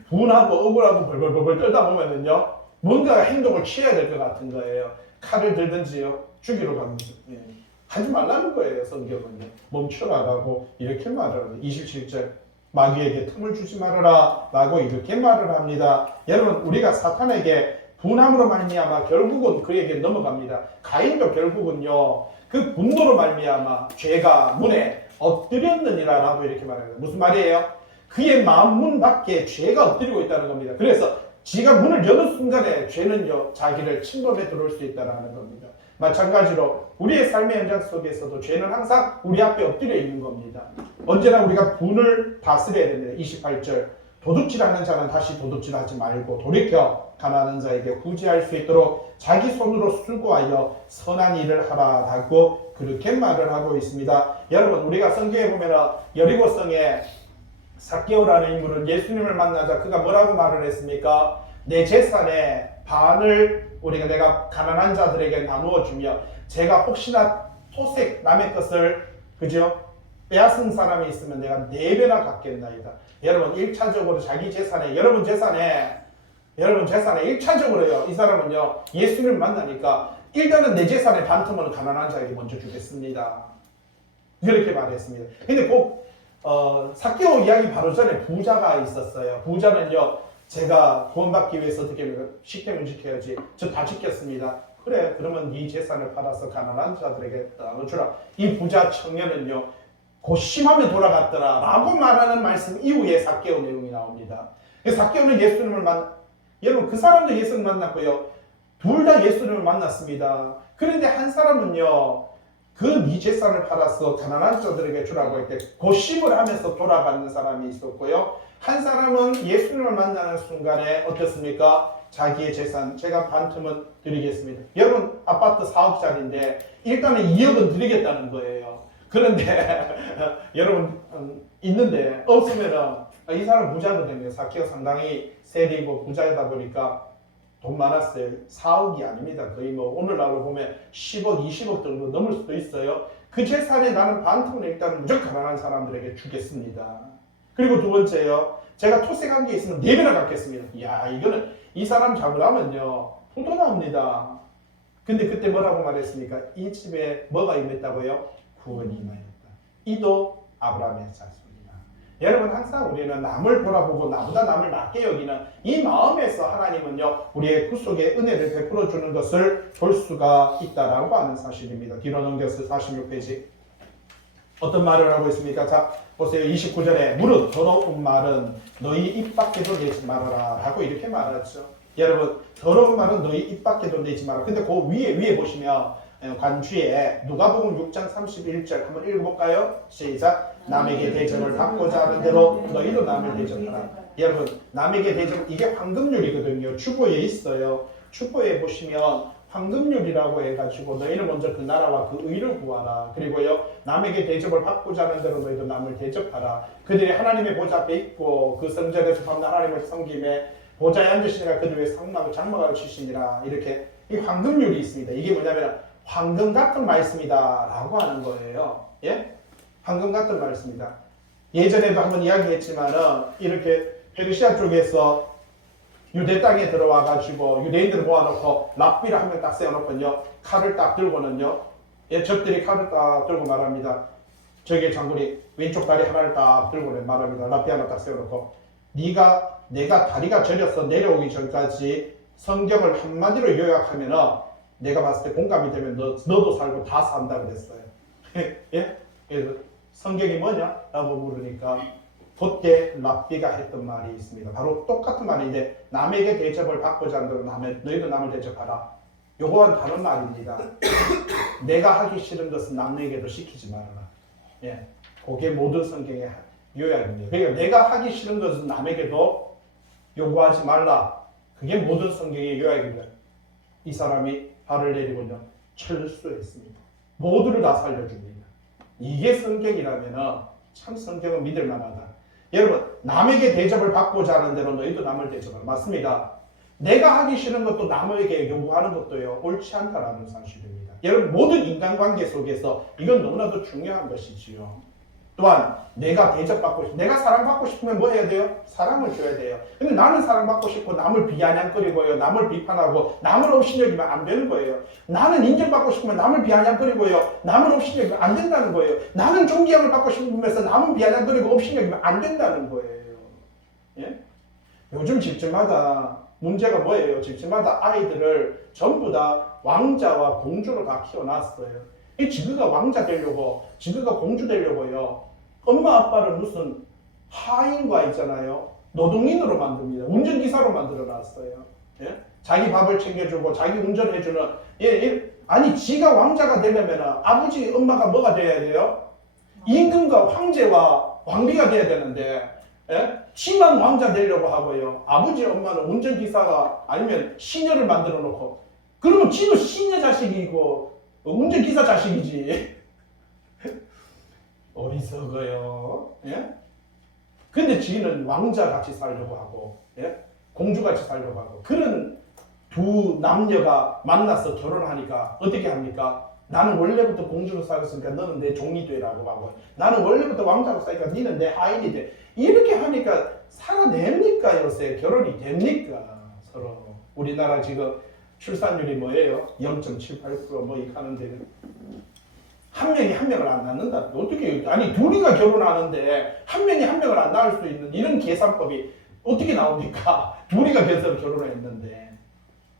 분하고 억울하고 벌벌벌 떨다 보면은요 뭔가 행동을 취해야 될 것 같은 거예요. 칼을 들든지요 죽이러 갑니다. 예. 하지 말라는 거예요. 성경은요 멈춰라라고 이렇게 말을 합니다. 27절 마귀에게 틈을 주지 말아라 라고 이렇게 말을 합니다. 여러분, 우리가 사탄에게 분함으로 말미암아 결국은 그에게 넘어갑니다. 가인도 결국은요, 그 분노로 말미암아 죄가 문에 엎드렸느니라 라고 이렇게 말합니다. 무슨 말이에요? 그의 마음 문 밖에 죄가 엎드리고 있다는 겁니다. 그래서 지가 문을 여는 순간에 죄는요, 자기를 침범해 들어올 수 있다는 겁니다. 마찬가지로 우리의 삶의 현장 속에서도 죄는 항상 우리 앞에 엎드려 있는 겁니다. 언제나 우리가 분을 다스려야 됩니다. 28절, 도둑질하는 자는 다시 도둑질하지 말고 돌이켜 가난한 자에게 구제할 수 있도록 자기 손으로 수고하여 선한 일을 하라라고 그렇게 말을 하고 있습니다. 여러분, 우리가 성경에 보면 여리고성에 삭개오라는 인물은 예수님을 만나자 그가 뭐라고 말을 했습니까? 내 재산의 반을 내가 가난한 자들에게 나누어 주며 제가 혹시나 토색 남의 것을 그죠? 빼앗은 사람이 있으면 내가 4배나 갚겠나이다. 여러분, 1차적으로 자기 재산에 여러분 재산에 1차적으로요. 이 사람은요, 예수님을 만나니까 일단은 내 재산의 반토막을 가난한 자에게 먼저 주겠습니다. 그렇게 말했습니다. 근데 삭개오 이야기 바로 전에 부자가 있었어요. 부자는요, 제가 구원받기 위해서 어떻게 십계명 지켜야지. 저 다 지켰습니다. 그래, 그러면 네 재산을 팔아서 가난한 자들에게 나눠주라. 이 부자 청년은요, 고심하며 돌아갔더라 라고 말하는 말씀 이후에 삭개오 내용이 나옵니다. 삭개오는 여러분, 그 사람도 예수를 만났고요, 둘 다 예수님을 만났습니다. 그런데 한 사람은요, 그 네 재산을 팔아서 가난한 자들에게 주라고 할 때 고심을 하면서 돌아가는 사람이 있었고요, 한 사람은 예수님을 만나는 순간에 어떻습니까? 자기의 재산, 제가 반틈은 드리겠습니다. 여러분, 아파트 4억짜리인데 일단은 2억은 드리겠다는 거예요. 그런데 여러분, 있는데 없으면 이 사람 부자거든요. 삭개오 상당히 세리고 부자이다 보니까 돈 많았어요. 4억이 아닙니다. 거의 오늘날로 보면 10억, 20억 정도 넘을 수도 있어요. 그 재산에 나는 반틈을 일단 무조건 가난한 사람들에게 주겠습니다. 그리고 두 번째요, 제가 토색한 게 있으면 4배나 갚겠습니다. 이야, 이거는 이 사람 잡으려면요, 포도 나옵니다. 근데 그때 뭐라고 말했습니까? 이 집에 뭐가 임했다고요? 구원이 임하였다. 이도 아브라함의 자손이다. 여러분, 항상 우리는 남을 돌아보고 나보다 남을 낮게 여기는 이 마음에서 하나님은요, 우리의 구속의 은혜를 베풀어 주는 것을 볼 수가 있다라고 하는 사실입니다. 뒤로 넘겨서 46페이지. 어떤 말을 하고 있습니까? 자, 보세요. 29절에 무릇 더러운 말은 너희 입 밖에도 내지 말아라 라고 이렇게 말하죠. 여러분, 더러운 말은 너희 입 밖에도 내지 마라. 근데 그 위에 보시면 관주에 누가복음 6장 31절 한번 읽어볼까요? 시작. 남에게 대접을 받고자 하는 대로 너희도 남을 대접하라. 여러분, 남에게 대접, 이게 황금률이거든요. 주보에 있어요. 주보에 보시면 황금률이라고 해가지고 너희는 먼저 그 나라와 그 의를 구하라. 그리고요, 남에게 대접을 받고자 하는 대로 너희도 남을 대접하라. 그들이 하나님의 보좌 앞에 있고 그 성전에서 밤낮 하나님을 섬김에 보좌에 앉으시니라. 그들 위에 장막을 치시니라. 이렇게 이 황금률이 있습니다. 이게 뭐냐면 황금 같은 말씀이다 라고 하는 거예요. 예? 황금 같은 말씀이다. 예전에도 한번 이야기했지만은 이렇게 페르시아 쪽에서 유대 땅에 들어와가지고 유대인들을 모아놓고 랍비를 한 명 딱 세워놓고요, 칼을 딱 들고는요, 예, 적들이 칼을 딱 들고 말합니다. 저기 장군이 왼쪽 다리 하나를 딱 들고 말합니다. 랍비 하나 딱 세워놓고, 내가 다리가 저려서 내려오기 전까지 성경을 한마디로 요약하면은 내가 봤을 때 공감이 되면 너도 살고 다 산다 그랬어요. 예? 그래서 성경이 뭐냐? 라고 물으니까 그때 랍비가 했던 말이 있습니다. 바로 똑같은 말인데, 남에게 대접을 받고자 하는 대로 너희도 남을 대접하라. 요거는 다른 말입니다. 내가 하기 싫은 것은 남에게도 시키지 말아라. 예, 그게 모든 성경의 요약입니다. 그러니까 내가 하기 싫은 것은 남에게도 요구하지 말라. 그게 모든 성경의 요약입니다. 이 사람이 발을 내리고요, 철수했습니다. 모두를 다 살려줍니다. 이게 성경이라면 참 성경은 믿을 만하다. 여러분, 남에게 대접을 받고자 하는 대로 너희도 남을 대접하라. 맞습니다. 내가 하기 싫은 것도 남에게 요구하는 것도요, 옳지 않다라는 사실입니다. 여러분, 모든 인간관계 속에서 이건 너무나도 중요한 것이지요. 또한 내가 대접받고 싶으면, 내가 사랑받고 싶으면 뭐 해야 돼요? 사랑을 줘야 돼요. 근데 나는 사랑받고 싶고 남을 비아냥거리고요, 남을 비판하고 남을 업신여기면 안 되는 거예요. 나는 인정받고 싶으면 남을 비아냥거리고요, 남을 업신여기면 안 된다는 거예요. 나는 존경을 받고 싶으면서 남을 비아냥거리고 업신여기면 안 된다는 거예요. 예? 요즘 집집마다 문제가 뭐예요? 집집마다 아이들을 전부 다 왕자와 공주를 다 키워놨어요. 이 지그가 왕자 되려고, 지그가 공주 되려고요, 엄마 아빠를 무슨 하인과 있잖아요, 노동인으로 만듭니다. 운전기사로 만들어놨어요. 예? 자기 밥을 챙겨주고 자기 운전해주는, 아니 지가 왕자가 되려면 아버지 엄마가 뭐가 돼야 돼요? 임금과 황제와 왕비가 돼야 되는데, 예? 지만 왕자 되려고 하고요, 아버지 엄마는 운전기사가 아니면 시녀를 만들어 놓고, 그러면 지도 시녀 자식이고 운전기사 자식이지. 어리석어요. 예? 근데 지는 왕자 같이 살려고 하고, 예? 공주 같이 살려고 하고, 그런 두 남녀가 만나서 결혼하니까 어떻게 합니까? 나는 원래부터 공주로 살았으니까 너는 내 종이 되라고 하고, 나는 원래부터 왕자로 살니까 너는 내 하인이 돼. 이렇게 하니까 살아냅니까? 요새 결혼이 됩니까? 서로. 우리나라 지금 출산율이 뭐예요? 0.78% 뭐 이렇게 하는데, 한 명이 한 명을 안 낳는다. 어떻게, 아니 둘이가 결혼하는데 한 명이 한 명을 안 낳을 수 있는 이런 계산법이 어떻게 나옵니까? 둘이가 결혼을 했는데.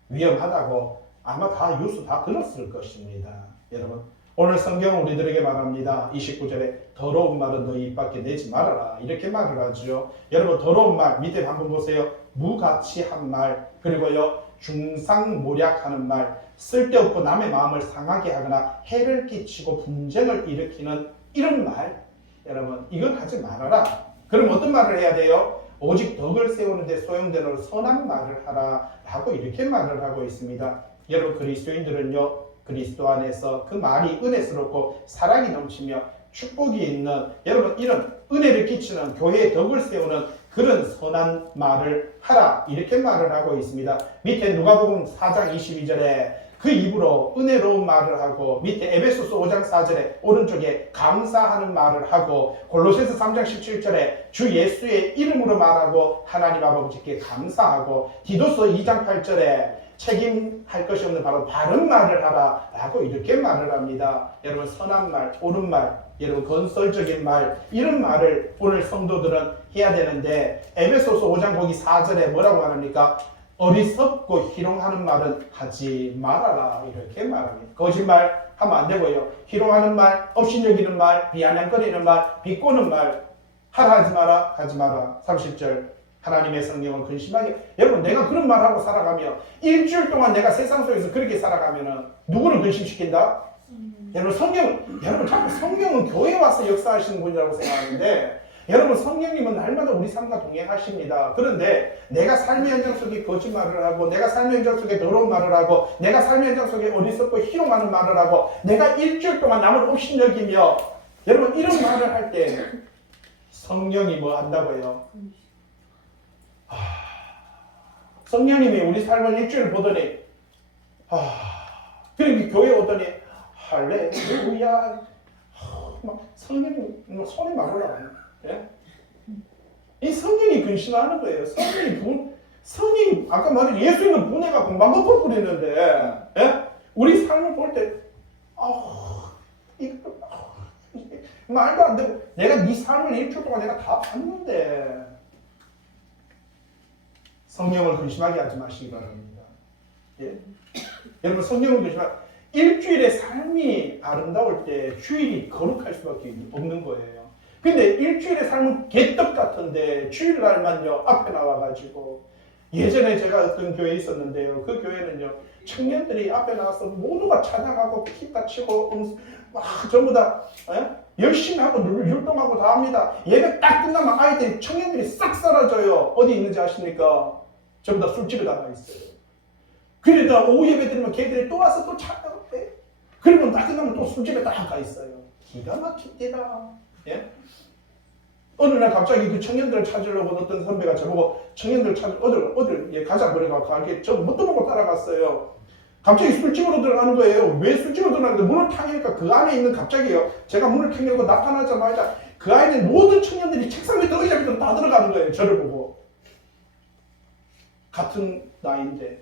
위험하다고 아마 다 뉴스 다 들었을 것입니다. 여러분, 오늘 성경은 우리들에게 말합니다. 29절에 더러운 말은 너희 입 밖에 내지 말아라, 이렇게 말을 하죠. 여러분, 더러운 말 밑에 한번 보세요. 무가치한 말, 그리고요 중상모략하는 말, 쓸데없고 남의 마음을 상하게 하거나 해를 끼치고 분쟁을 일으키는 이런 말, 여러분 이건 하지 말아라. 그럼 어떤 말을 해야 돼요? 오직 덕을 세우는데 소용되는 선한 말을 하라 라고 이렇게 말을 하고 있습니다. 여러분, 그리스도인들은요, 그리스도 안에서 그 말이 은혜스럽고 사랑이 넘치며 축복이 있는, 여러분 이런 은혜를 끼치는 교회의 덕을 세우는 그런 선한 말을 하라, 이렇게 말을 하고 있습니다. 밑에 누가복음 4장 22절에 그 입으로 은혜로운 말을 하고, 밑에 에베소서 5장 4절에 오른쪽에 감사하는 말을 하고, 골로새서 3장 17절에 주 예수의 이름으로 말하고 하나님 아버지께 감사하고, 디도서 2장 8절에 책임할 것이 없는 바로 바른 말을 하라 라고 이렇게 말을 합니다. 여러분, 선한 말, 옳은 말, 여러분 건설적인 말, 이런 말을 오늘 성도들은 해야 되는데, 에베소서 5장 거기 4절에 뭐라고 말합니까? 어리석고 희롱하는 말은 하지 말아라, 이렇게 말합니다. 거짓말 하면 안 되고요, 희롱하는 말, 업신여기는 말, 비아냥거리는 말, 비꼬는 말 하라, 하지 마라, 하지 마라. 30절 하나님의 성령은 근심하게, 여러분 내가 그런 말하고 살아가며 일주일 동안 내가 세상 속에서 그렇게 살아가면은 누구를 근심시킨다? 여러분 자꾸 성령은 교회에 와서 역사하시는 분이라고 생각하는데, 여러분 성령님은 날마다 우리 삶과 동행하십니다. 그런데 내가 삶의 현장 속에 거짓말을 하고, 내가 삶의 현장 속에 더러운 말을 하고, 내가 삶의 현장 속에 어리석고 희롱하는 말을 하고, 내가 일주일 동안 남을 업신여기며, 여러분 이런 말을 할 때 성령이 뭐 한다고요? 성령님이 우리 삶을 일주일 보더니 그리고 교회 오더니 할렐루야, 막 성령이 뭐 손에 말하려고 하네. 예? 이 성령이 근심하는 거예요. 성령이 아까 말한 예수님은 분해갖고 막 엎어 뿌리는데, 예? 우리 삶을 볼 때 이거 말도 안 되고, 내가 네 삶을 일주일 동안 내가 다 봤는데. 성령을 근심하게 하지 마시기 바랍니다. 예? 여러분, 성령을 근심하게, 일주일의 삶이 아름다울 때 주일이 거룩할 수밖에 없는 거예요. 근데 일주일의 삶은 개떡 같은데 주일날만요 앞에 나와가지고, 예전에 제가 어떤 교회에 있었는데요, 그 교회는요 청년들이 앞에 나와서 모두가 찬양하고 기타 치고 막 전부 다 열심히 하고 율동하고 다 합니다. 예배 딱 끝나면 아이들이, 청년들이 싹 사라져요. 어디 있는지 아십니까? 전부 다 술집에 나가 있어요. 그러다 오후 예배 드리면 걔들이 또 와서 또 찬양해. 그러면 딱 끝나면 또 술집에 딱 가 있어요. 기가 막히더라. 예? 어느 날 갑자기 그 청년들을 찾으려고 어떤 선배가 저보고 청년들 어딜 가자 그래가지고 이렇게 저 뭣도 먹고 따라갔어요. 갑자기 술집으로 들어가는 거예요. 왜 술집으로 들어가는데 문을 탁 여니까 그 안에 있는, 갑자기요 제가 문을 탁 열고 나타나자마자 그 아이는 모든 청년들이 책상 밑에 의자 밑으로 다 들어가는 거예요. 저를 보고. 같은 나이인데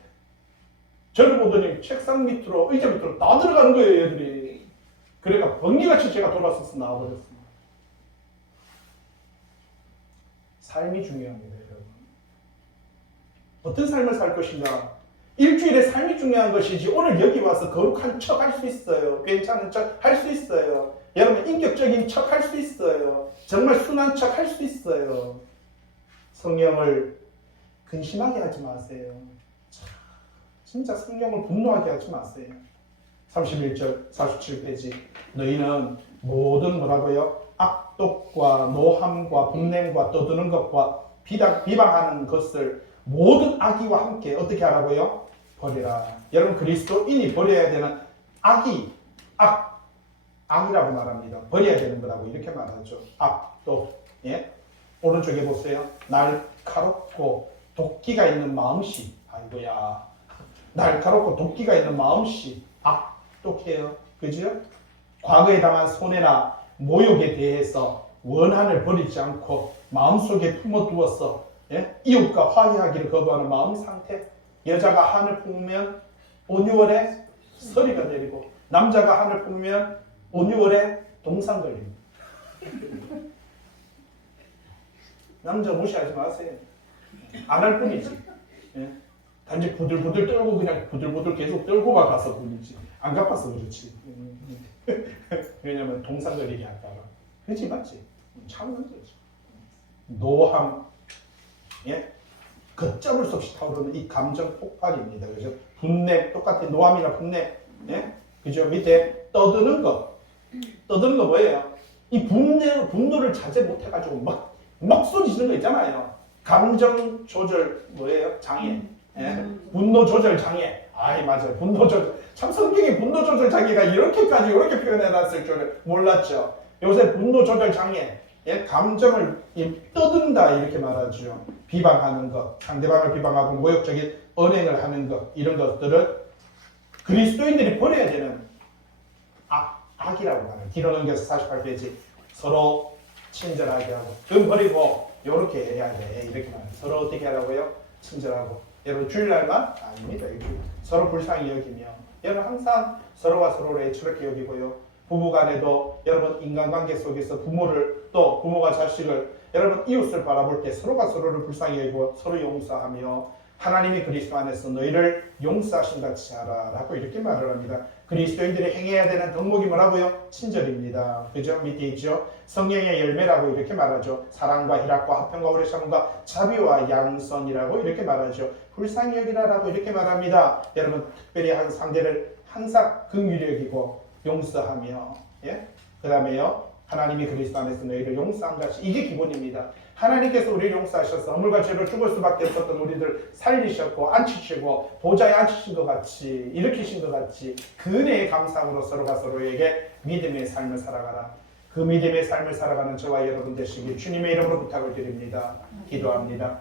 저를 보더니 책상 밑으로 의자 밑으로 다 들어가는 거예요. 얘들이. 그러니까 번개같이 제가 돌아서서 나와버렸습니다. 삶이 중요합니다. 여러분. 어떤 삶을 살 것인가. 일주일에 삶이 중요한 것이지 오늘 여기 와서 거룩한 척 할 수 있어요. 괜찮은 척 할 수 있어요. 여러분 인격적인 척 할 수 있어요. 정말 순한 척 할 수 있어요. 성령을 근심하게 하지 마세요. 진짜 성령을 분노하게 하지 마세요. 31절 47페이지 너희는 모든 뭐라고요? 악독과 노함과 분냄과 떠드는 것과 비방하는 것을 모든 악의와 함께 어떻게 하라고요? 버리라. 여러분 그리스도인이 버려야 되는 악이라고 말합니다. 버려야 되는 거라고 이렇게 말하죠. 악독. 예? 오른쪽에 보세요. 날카롭고 도끼가 있는 마음씨. 아이고야. 날카롭고 도끼가 있는 마음씨. 악독해요. 그죠? 과거에 당한 손해나 모욕에 대해서 원한을 버리지 않고 마음속에 품어두어서 예? 이웃과 화해하기를 거부하는 마음 상태. 여자가 한을 품으면 온유월에 서리가 내리고 남자가 한을 품으면 온유월에 동상 걸리고. 남자 무시하지 마세요. 안 할 뿐이지. 예? 단지 부들부들 떨고 그냥 부들부들 계속 떨고만 가서 뿐이지. 안 갚아서 그렇지. 왜냐면 동상 걸리게 할까봐. 그렇지 맞지? 참는 거지. 노함. 예? 걷잡을 수 없이 타오르는 이 감정 폭발입니다. 그죠? 분냄, 똑같은 노함이나 분냄. 예? 그죠? 밑에 떠드는 것. 떠드는 거 뭐예요? 이 분노를 자제 못해가지고 막 소리 지르는 거 있잖아요. 감정 조절 뭐예요? 장애. 예? 분노 조절 장애. 아이 맞아요. 분노 조절. 참 성경에 분노 조절 장애가 이렇게까지 이렇게 표현해놨을 줄 몰랐죠. 요새 분노 조절 장애. 예? 감정을 떠든다 이렇게 말하죠. 비방하는 것, 상대방을 비방하고 모욕적인 언행을 하는 것 이런 것들을 그리스도인들이 버려야 되는 악이라고 말해요. 뒤로 넘겨서 48페이지 서로 친절하게 하고 금 버리고 이렇게 해야 돼 이렇게 말해요. 서로 어떻게 하라고요? 친절하고. 여러분 주일날만 아닙니다. 서로 불쌍히 여기며 여러분 항상 서로가 서로를 애처롭게 여기고요. 부부간에도 여러분 인간관계 속에서 또 부모가 자식을 여러분 이웃을 바라볼 때 서로가 서로를 불쌍히 여기고 서로 용서하며 하나님이 그리스도 안에서 너희를 용서하신 같이 하라 라고 이렇게 말을 합니다. 그리스도인들이 행해야 되는 덕목이 뭐라고요? 친절입니다. 그죠? 밑에 있죠? 성령의 열매라고 이렇게 말하죠. 사랑과 희락과 화평과 오래 참음과 자비와 양선이라고 이렇게 말하죠. 불쌍히 여기라라고 이렇게 말합니다. 여러분 특별히 한 상대를 항상 긍휼히 여기고 용서하며 예? 그 다음에요 하나님이 그리스도 안에서 너희를 용서한 같이 이게 기본입니다. 하나님께서 우리를 용서하셔서 허물과 죄로 죽을 수밖에 없었던 우리들 살리셨고 앉히시고 보좌에 앉히신 것 같이 일으키신 것 같이 그 은혜의 감사함으로 서로가 서로에게 믿음의 삶을 살아가라. 그 믿음의 삶을 살아가는 저와 여러분 되시길 주님의 이름으로 부탁을 드립니다. 기도합니다.